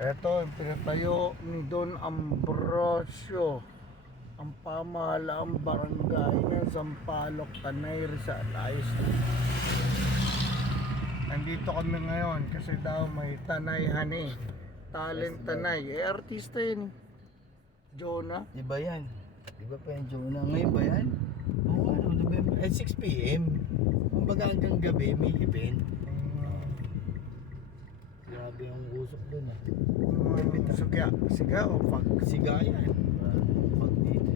Ito yung pinatayo ni Don Ambrosio, ang pamahalaang barangay ng Sampaloc, Tanay, Rizal. Ayos na. Nandito kami ngayon kasi daw may Tanay Hane, Talent Tanay. Artista yun. Jonah. Iba yan. Iba pa yung Jonah. Ngayon ba yan? Oo, November. 6 p.m. Kumbaga hanggang gabi may event. Grabe ang usok dun ah. Siga o pag? Siga yan. Pag dito.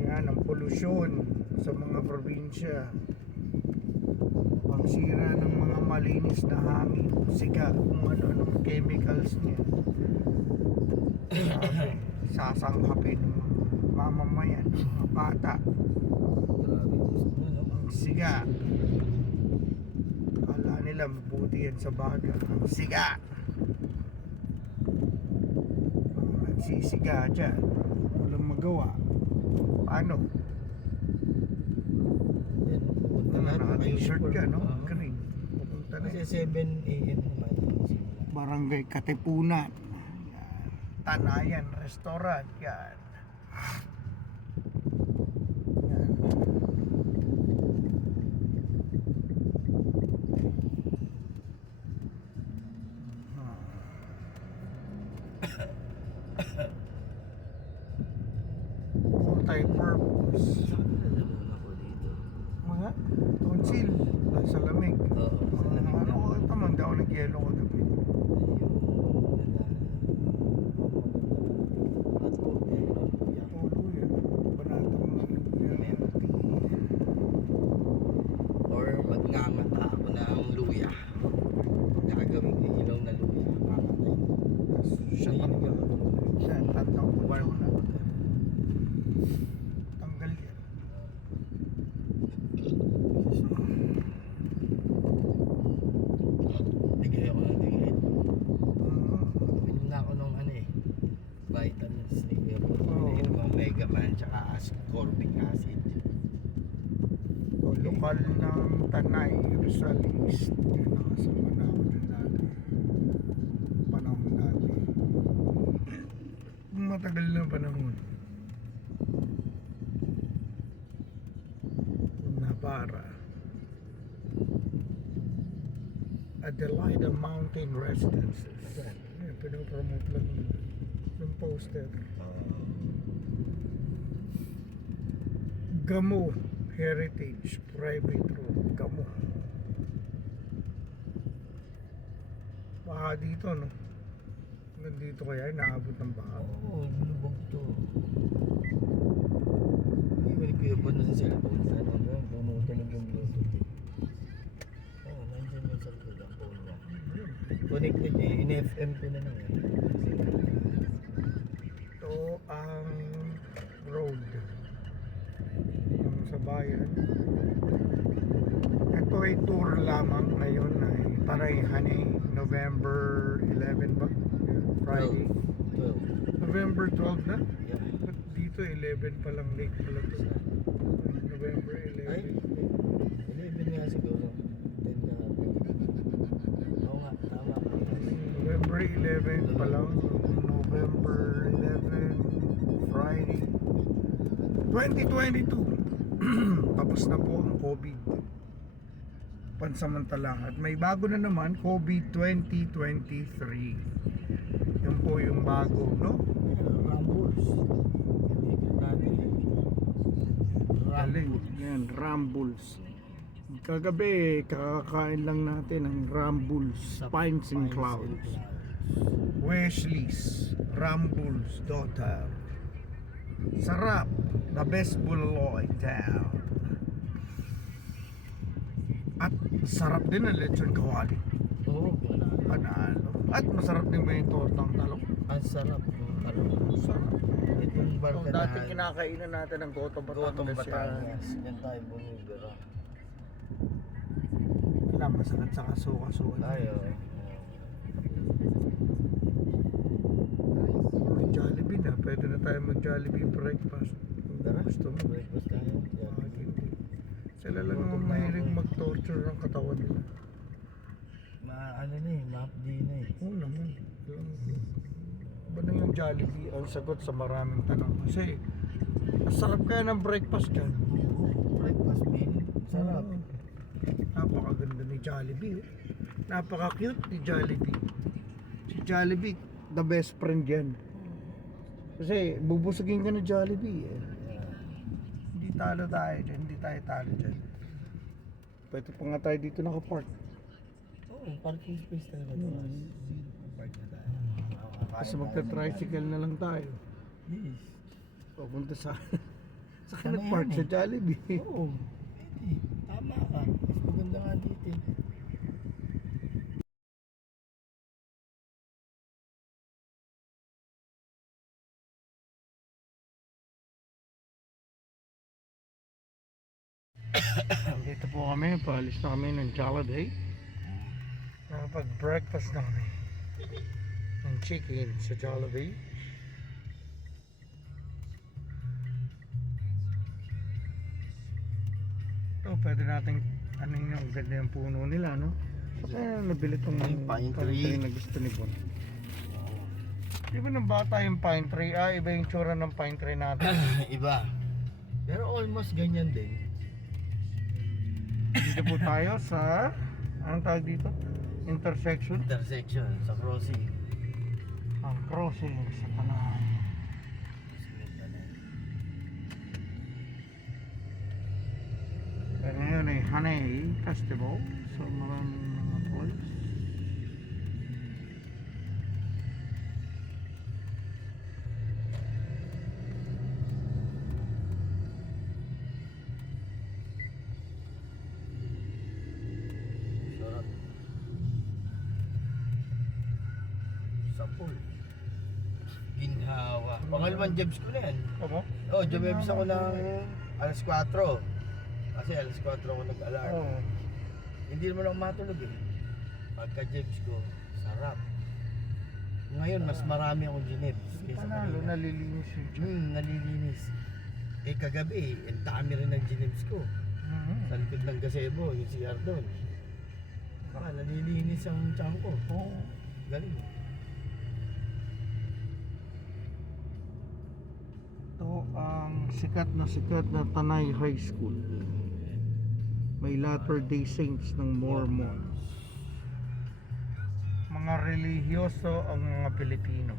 Yan ang polusyon sa mga probinsya. Pangsira ng mga malinis na hangin. Siga kung ano-anong chemicals niya. Sasanghapin ng mamamayan, mga bata. Grabe usok dun no? Ang siga. Kala nila mabuti yan sa baga. Ang siga. Mga nagsisiga dyan. Walang magawa. Paano? Yan. Pupunta na. Naka-t-shirt ka, no? Green. Pupunta na. Kasi 7 a.m. naman. Barangay Katipunan. Yan. Tanayan Restaurant. Yan. Yan. Multi-purpose. Sabi na naman ako dito. Mga tonsil. Sa lamig. Oo. Sa lamig na. Ano, ito man daw nag-yelo ko gabi. Tulo yan. Banatang yan. Or magnangata ako na ang luya. Nakagawin ko ilaw na luya. Kakatay. Siya Ayun, pa. yung Siya, tandang ko ba na. Tanggal yan. Tigay ako ng tigay. Mm. Inom na ako ng ano eh. Vitamins ni Kuya po. Oo. Inom ang Mega Man tsaka ascorbic acid. Lokal ng Tanay, Rizal East. Yan ang sa panahon dati. Panahon dati. Matagal na panahon. Na para Adelaida Mountain Residences. Yan, pinopromote lang yung poster. Gamo Heritage Private Road, Gamo. Baka dito, no? Hanggang dito kaya inaabot ng baha. Oo, lubog to. Iwan ni Kuya Bon na sa cellphone. Sana hanggang tumutunog yung Bluetooth eh. Oo, nandiyan yung cellphone ang phone niya. Connected niya, in-FM ko na lang eh. Ito ang road yung sa bayan. Ito ay tour lamang ngayon ay Tanay Hane, November 11 ba? Friday. 12. November 12 na? Yeah. Ba't dito 11 pa lang, late pala to. November 11. Ay, 11 nga siguro. 10 na. Oo nga, tama ka. November 11 pa lang. November 11 Friday 2022. Tapos na po ang COVID pansamantala at may bago na naman, COVID 2023. Yan po yung bago, no? Rambles. Galing. Yan, Rambles. Kagabi, kakakain lang natin ng Rambles Pines and Clouds. Wesley's Rambles Daughter. Sarap. The best bulalo in town. At sarap din ang lechon kawali. Oo, Panalo. At masarap din ba yung tortang talong? ang sarap. Sarap. Itong Kung barkadahan. dating kinakainan natin ng Goto Gotong Batangas yan. Batangas. Yan tayo bumibira. Wala, masakit sa kasuka-suka. Tayo. May Jollibee na. Pwede na tayo mag-Jollibee breakfast. Kung Tara, gusto mo. breakfast tayo. Hindi. Sila lang naman mahilig mag-torture ng katawan nila. ano na eh, map D na eh. Oo naman. Ba na yung Jollibee ang sagot sa maraming tanong? Kasi, ang sarap kaya ng breakfast dyan. Breakfast meal, sarap. Napakaganda ni Jollibee. Napaka-cute ni Jollibee. Si Jollibee, the best friend yan. Kasi, bubusugin ka ni Jollibee eh. Hindi talo tayo dyan, hindi tayo talo dyan. Pwede pa nga tayo dito nakapark. Oo, parking space talaga doon. Park na tayo. Kasi magta-tricycle na lang tayo. Yes. Pupunta sa... sa Tama nag-park yan sa eh. Jollibee. Oo, pwede. Tama ka. Mas maganda nga dito eh. Dito po kami, paalis na kami ng Jollibee. Nakapag-breakfast na kami ng chicken sa Jollibee. Ito, pwede natin ano yung ganda yung puno nila, no? Kaya nabili itong Yung pine tree. na gusto ni Bon. Di ba ng bata yung pine tree? Ah, iba yung tsura ng pine tree natin. Iba. Pero almost ganyan din. Dito po tayo sa, anong tawag dito? Intersection. Intersection sa crossing. Ang crossing sa Tanay. Kaya ngayon ay Hanay Festival. So maraming mga toys. Sarap. Sapul. Ginhawa. Pangalawang jobs ko na yan. Ako? Oh, jobs ako ng alas 4. Kasi alas 4 ako nag-alarm. Oo. Hindi naman ako matulog eh. Pagka-jobs ko, sarap. Ngayon, mas marami akong ginebs kaysa Panalo, kanina. nalilinis yung tiyan. Nalilinis. Eh kagabi, ang dami rin ng ginebs ko. Sa likod ng gazebo, yung CR doon. Nalilinis ang tiyan ko. Oo. Galing. Ito ang sikat na Tanay High School. May Latter-day Saints ng Mormons. Mga relihiyoso ang mga Pilipino.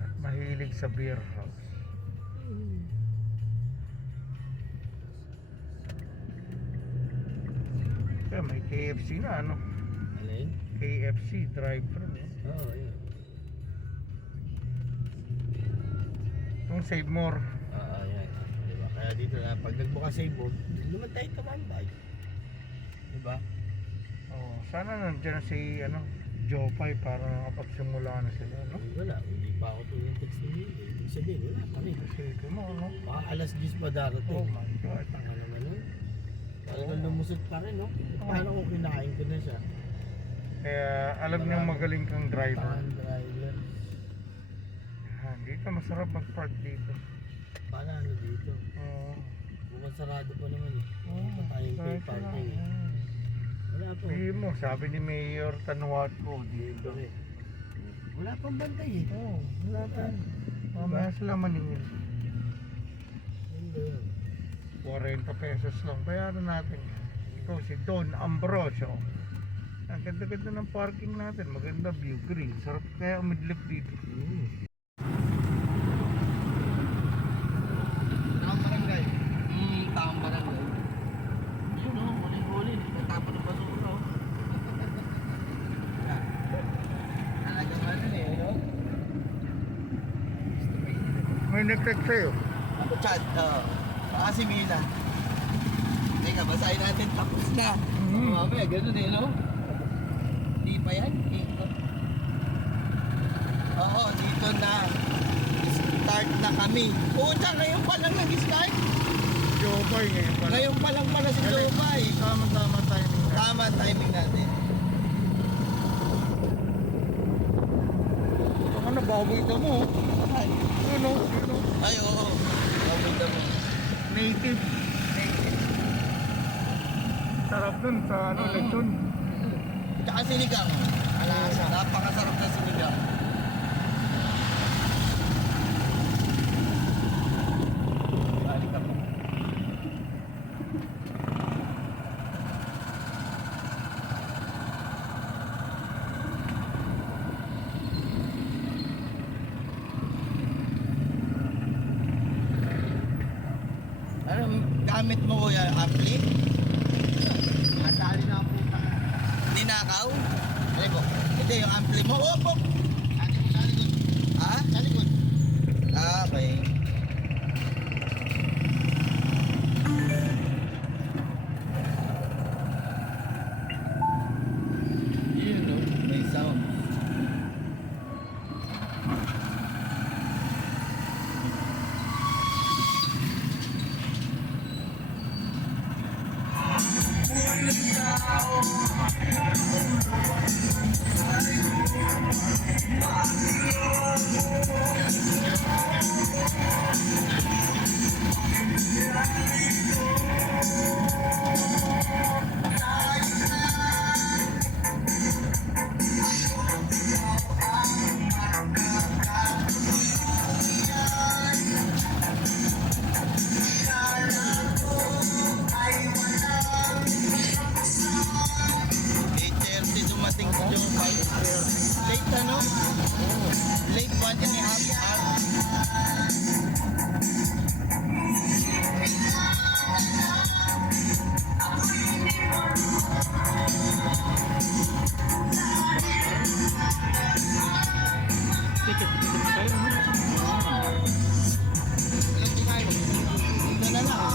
At mahilig sa beer house. Kaya may KFC na ano? Alin? KFC drive-thru. Oo, yun. Itong Save More. Oo, yan. Diba? Kaya dito na, pag nagbuka sa ibo, naman tayo tumambay. Diba? Oh, sana nandiyan si ano, Jopay para makapagsimula na sila, no? Wala, hindi pa ako tuwing text ni Milo. Ibig sabihin, wala pa rin. Kasi ito mo, no? Baka alas 10 pa darating. Oh my God. Tanga naman nun. Talagang lumusot pa rin, no? Paano kung kinain ko na siya? Kaya alam niyong magaling kang driver. Tangan driver. Yan, dito masarap mag-park dito. Paano ano dito? Oo. Mukhang sarado pa naman eh. Oo, Hindi pa tayong pay kahit parking eh. na. Wala po. Hindi mo, sabi ni Mayor Tanuato dito. Dito eh. Wala pang bantay eh. Oo, wala pa. Mamaya sila maningil. Hindi yun. 40 pesos lang. Bayaran natin. Ito si Don Ambrosio. Ang ganda-ganda ng parking natin. Maganda view, green. Sarap kaya umidlip dito. Tamang barangay. Tamang barangay. Yun o, huling-huli. Natapon ng basura o. Talagang ano eh, no? May nag-text sa'yo. Ako chat, baka si Mila. Teka, basahin natin tapos na. Mamaya, ganun eh, no? Hindi pa yan? Dito. Oo, dito na. Start na kami. Puta, ngayon pa lang nag-start. Jopay ngayon pala. Ngayon pa lang pala si Jopay. Tama-tama timing na. Tama timing natin. Ito ka na, baboy ka mo. Ay, Ano? Ano? ay oo. Kamita mo. Native. Sarap nun sa ano, lechon. Tsaka sinigang. Alasa. Napakasarap na sinigang. Balik ka pa. Ano gamit mo kuya? Ampli? Nadali na po. Ninakaw? Ano po? Hindi, yung ampli mo. Opo! Sa likod. Ha? Sa likod. Ah, okay. Yun, no? May sound. Dumating sa yung late ano? Late 1.5 hours. Ito na lang.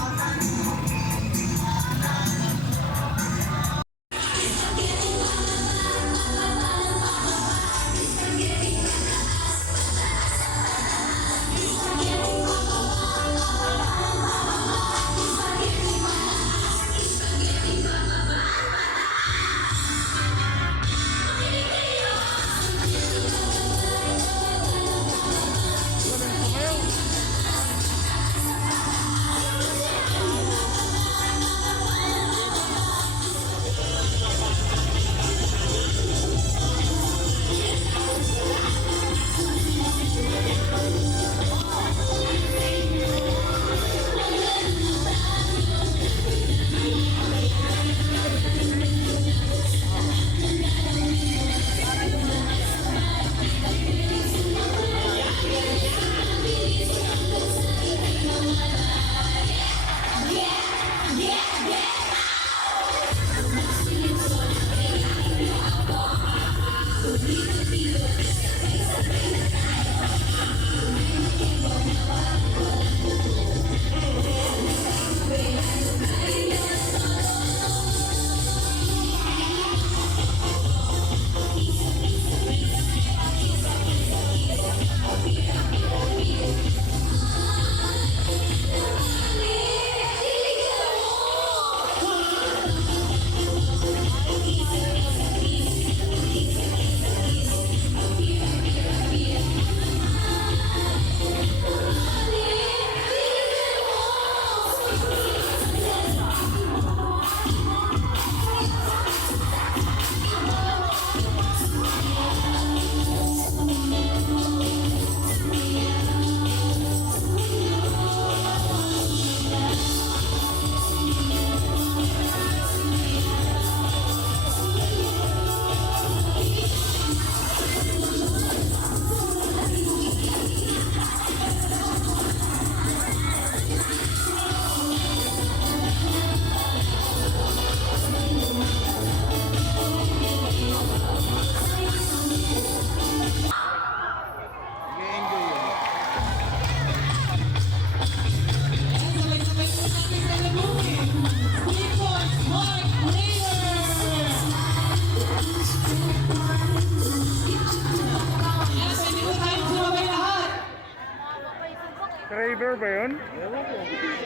Driver ba yun?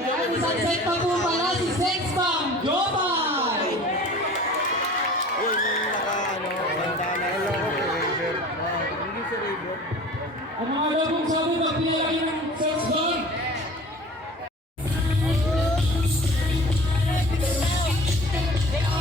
Yan, sunset pa po pala si Sex Bomb Global! Yun yung naka bandana. Wala ko driver. Hindi si Raver. Ang mga labong sabi, magpila kayo ng Sex Bomb! Thank you.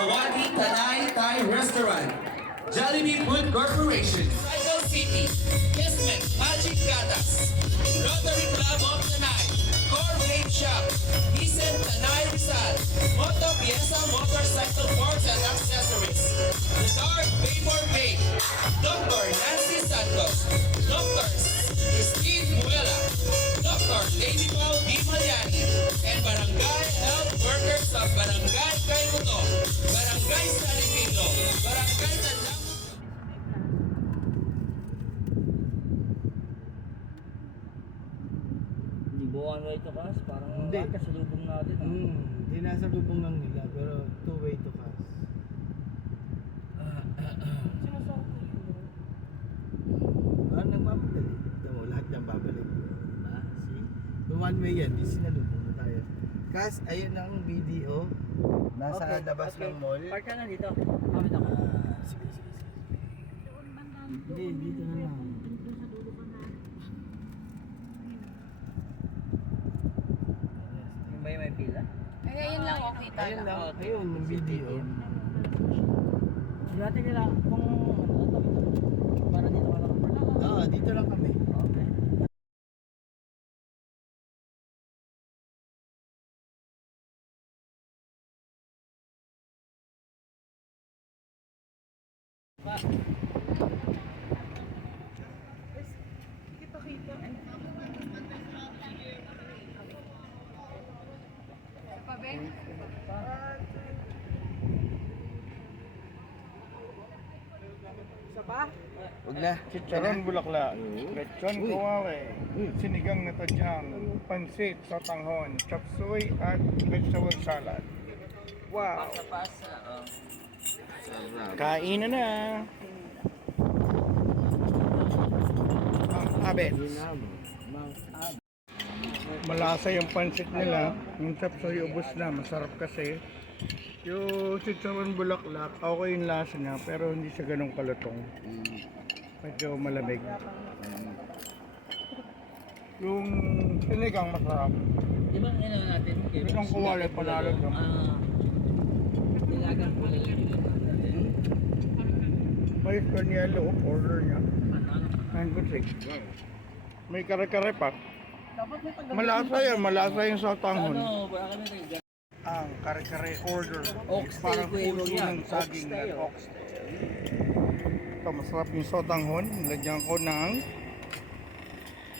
Sawadi Tanay Thai Restaurant, Jollibee Food Corporation, Cycle City, Kismet Magic Gatas, Rotary Club of Tanay, Core Vape Shop, Decent Tanay Rizal, Moto Pieza Motorcycle Parts and Accessories, The Dark Vapor Vape, Dr. Nancy Santos, Dr. Steve Muela, Dr. Lady Paul D. Malyani, and Barangay Health Workers of Barangay Kaimuto, Barangay Salipino, Barangay Tandang. Hindi buwan way to Cas, parang Hindi. kasalubong natin. Hindi nasa lubong lang nila, pero two-way to Cas. Parang nagpapadali. Ito mo, lahat ng babalik. Diba? See? Kung one way yan, di sinalubong na tayo. Cas, ayun ang video. Nasa labas ng mall. Park ka na dito. Kapit ako. Sige. Hindi, dito na lang. Yung ba yung may pila? Ay, ayun lang, okay tayo. Ayun lang, ayun, yung video. Hindi natin kailangan kung para dito ka nakapark. Oo, dito lang kami. Okay. Huwag na. Chicharon bulaklak, lechon kawali, sinigang na tadyang, pansit sa tanghon, chop suey at vegetable salad. Wow! Pasa, oh. Kain na! Ang abet. Malasa yung pansit nila. Yung chop suey ubos na. Masarap kasi. Yung chicharon bulaklak, okay yung lasa niya pero hindi siya ganun kalutong. Medyo malamig. Yung sinigang masarap. Di ba ano natin? Itong kuwali, panalo lang. Nilagang po lang yung natin. May kanyelo, order niya. Mango trick. May kare-kare pa. Malasa yan, malasa yung sa tanghon. Ano, baka kami tayo. Ang kare-kare order. Oxtail, Parang kuya, puso yan. ng saging na Oxtail. oxtail. Ito, masarap yung sotanghon. Lagyan ko ng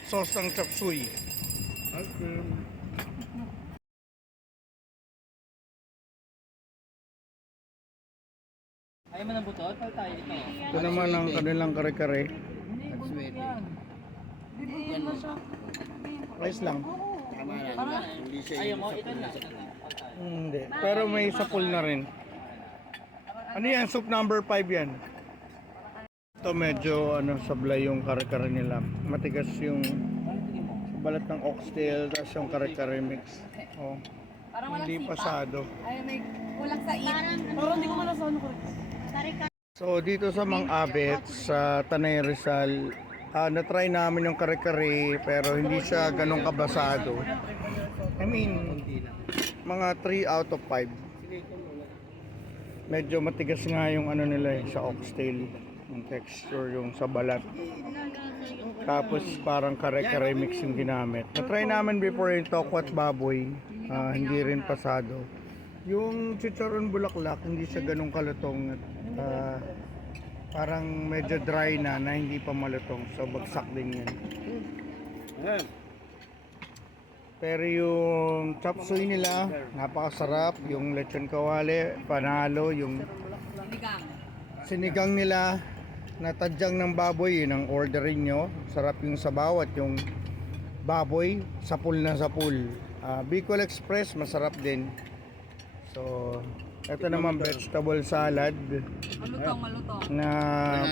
sauce ng chop suey. Okay. Ayaw mo ng butot? Pal tayo ito. Ito naman ang kanilang kare-kare. Rice lang. Ayaw mo? Ito na. Hindi. Pero may sapul na rin. Ano yan? Soup number 5 yan. Ito medyo sablay yung kare-kare nila. Matigas yung balat ng oxtail tapos yung kare-kare mix. Oh. Parang walang Hindi sipa. pasado. Ay, may kulang sa it. Parang hindi ko malasahan ko. So dito sa Mang Abet sa Tanay Rizal, na-try namin yung kare-kare pero hindi siya ganun kabasado. I mean, mga 3 out of 5. Medyo matigas nga yung nila sa oxtail, yung texture yung sa balat. Tapos parang kare-kare mix yung ginamit. Na-try namin before yung tokwat baboy, hindi rin pasado. Yung chicharon bulaklak, hindi siya ganun kalutong. Parang medyo dry na hindi pa malutong. So bagsak din yan. Pero yung chop suey nila, napakasarap. Yung lechon kawali, panalo. Yung sinigang nila, natadyang ng baboy, yun ang orderin nyo. Sarap yung sabaw at yung baboy, sapul na sapul. Bicol Express, masarap din. So, ito naman vegetable salad Malutong. na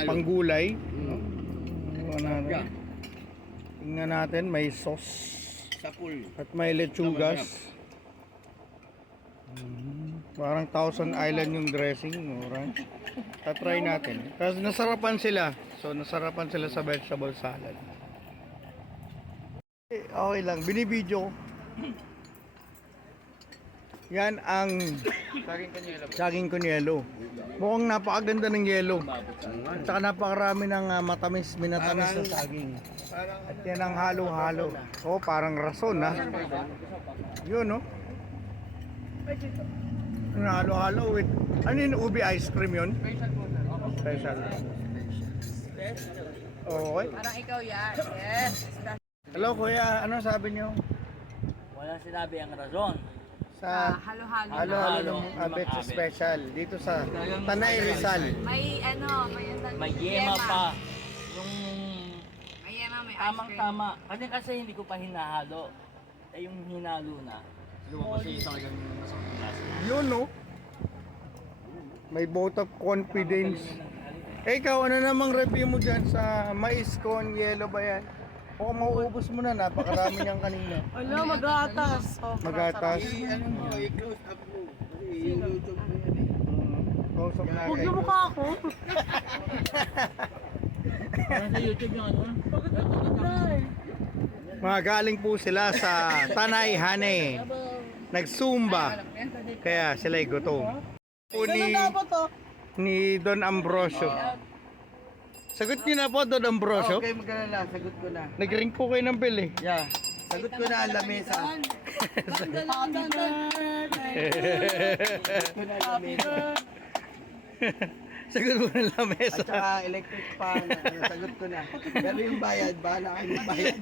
panggulay. Tingnan natin, may sauce at may lechugas. Parang Thousand Island yung dressing, right? Tatry natin. Kasi nasarapan sila. So, nasarapan sila sa vegetable salad. Okay lang, binibidyo ko. Yan ang saging kunyelo. Mukhang napakaganda ng yelo. At saka napakarami ng minatamis na saging. At yan ang halo-halo. Oh, parang rason ha. Yun no. Ang halo-halo with, ano yun, ubi ice cream yun? Special. Okay. Parang ikaw yan. Yes. Hello kuya, ano sabi niyo? Walang sinabi ang rason. Sa Halo-halo. halo-halo ng Abets Special dito sa Tanay Rizal. May ano, May yema pa. Yung May yema, may ice cream. tamang-tama. Kasi hindi ko pa hinahalo. Yung hinalo na. Lumabas siya sa kanyang masang klase. Yun no. May vote of confidence. Eh, ikaw, ano namang review mo dyan sa mais con yellow ba yan? O mauubos mo na, napakarami niyang kanina. Ano, mag-aatas. Magatas. Ano mo, i-close up mo. Kasi yung YouTube mo yan eh. Close up na Huwag kayo. yung mukha ako. Sa YouTube yung ano? Mga galing po sila sa Tanay Hane. Nagsumba. Kaya sila'y gutom. Po ni Don Ambrosio. Sagot niyo na po, Don Ambrosio. Okay, magkalala. Sagot ko na. Nag-ring po kayo ng bell eh. Yeah. Sagot ko na ang lamesa. Sagot mo na lamesa. At saka electric fan. Sagot ko na. Pero yung bayad, bahala kayo yung bayad.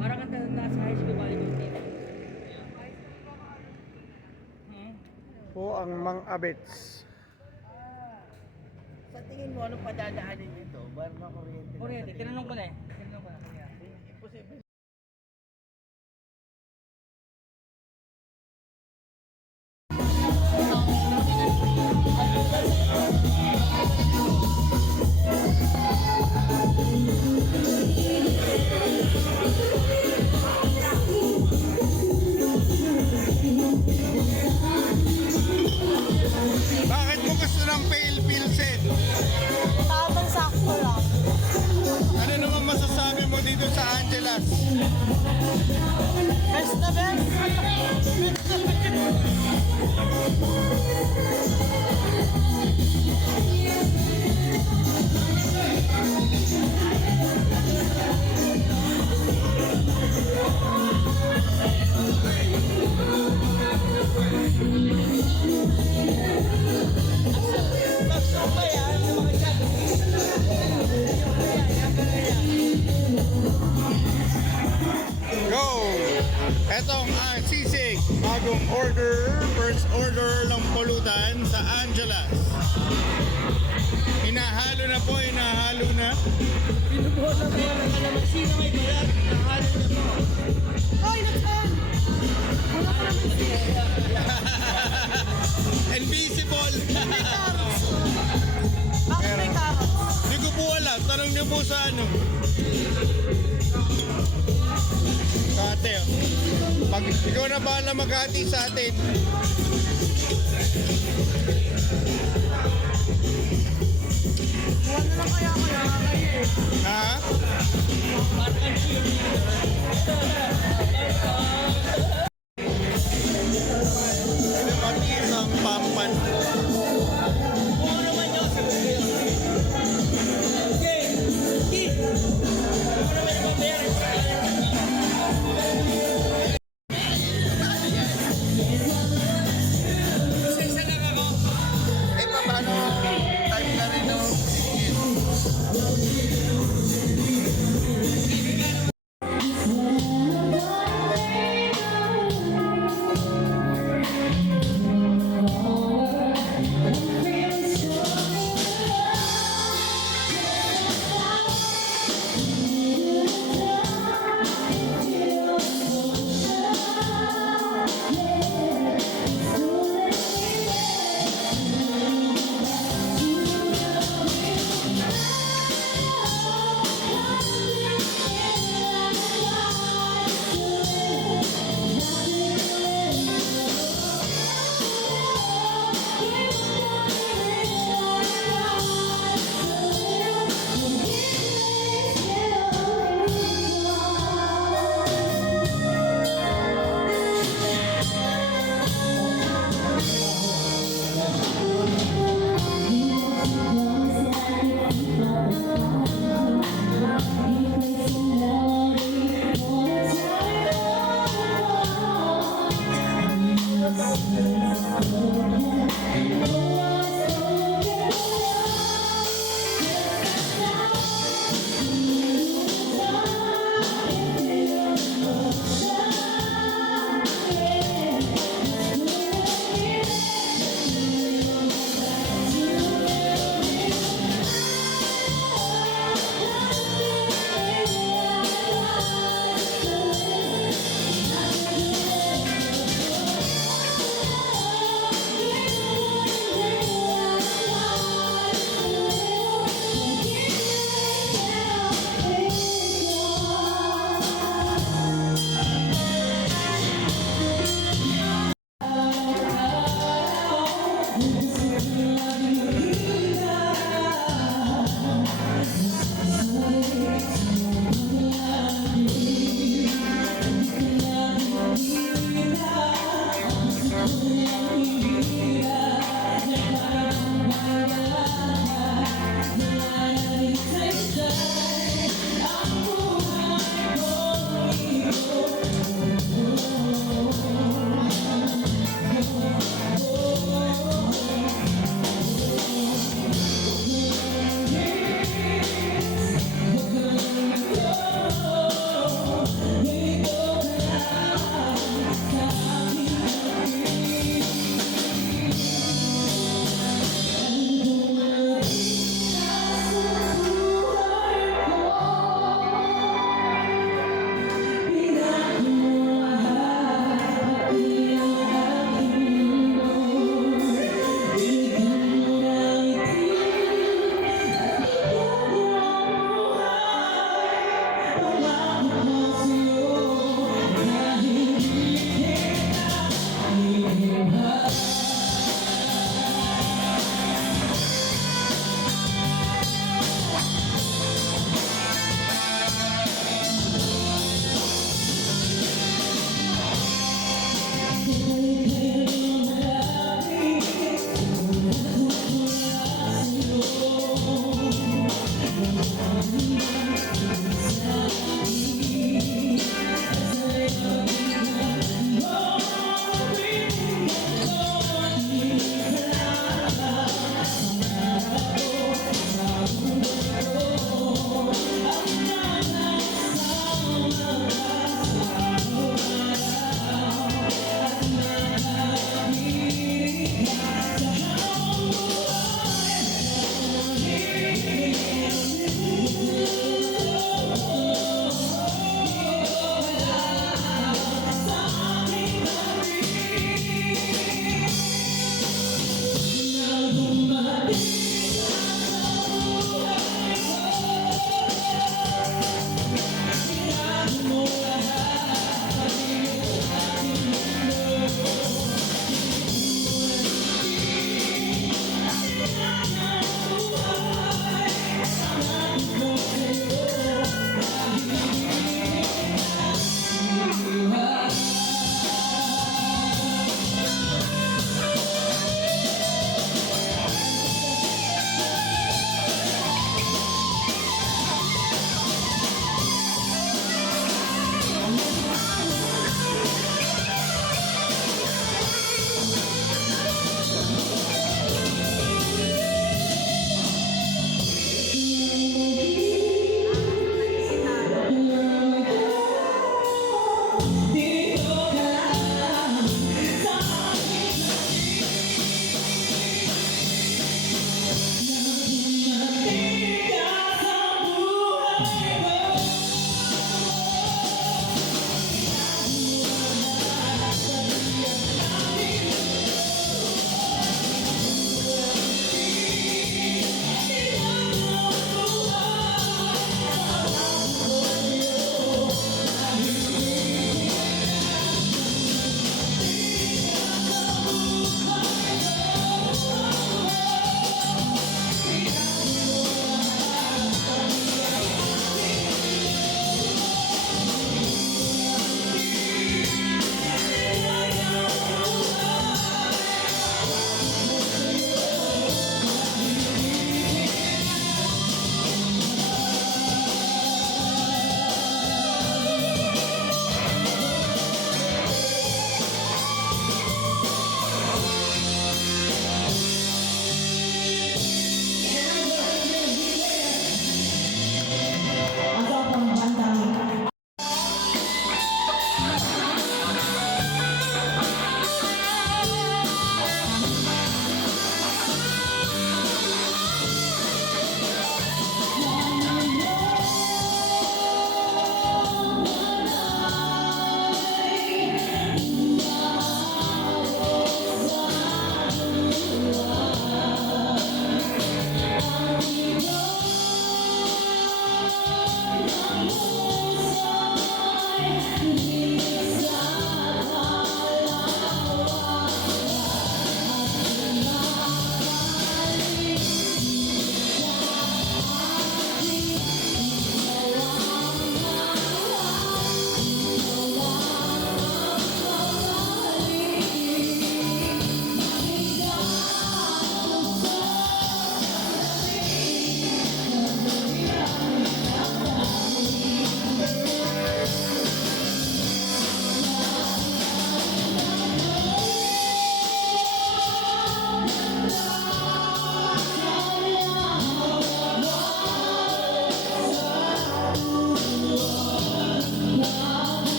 Parang ang nasa high school ba ito? Po ang Mang Abets. Sa tingin mo, anong padadaanin nito? Ba't na kuryente? Kuryente, tinanong ko na eh. Imposible. Bakit mo gusto ng pale pilsen? Tamang sakto lang. Ano naman masasabi mo dito sa Angelas? Best na best. Go! Etong sisig, bagong order, first order ng pulutan sa Angelas. Hinahalo na po, hinahalo na. Invisible! Bakit may carrots? Hindi ko po alam, tanong niyo po sa ano. Kate, pag ikaw na bahala maghati sa atin. Ano lang kaya ko yan? Ha? Matiis ang pampan. Eh, paano? Time na rin, no?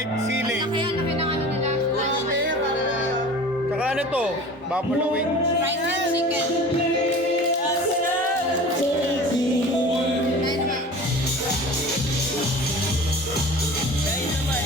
fried sili. Laki ng ano nila. Tsaka ano to? Buffalo wings. Fried with chicken. Ano naman?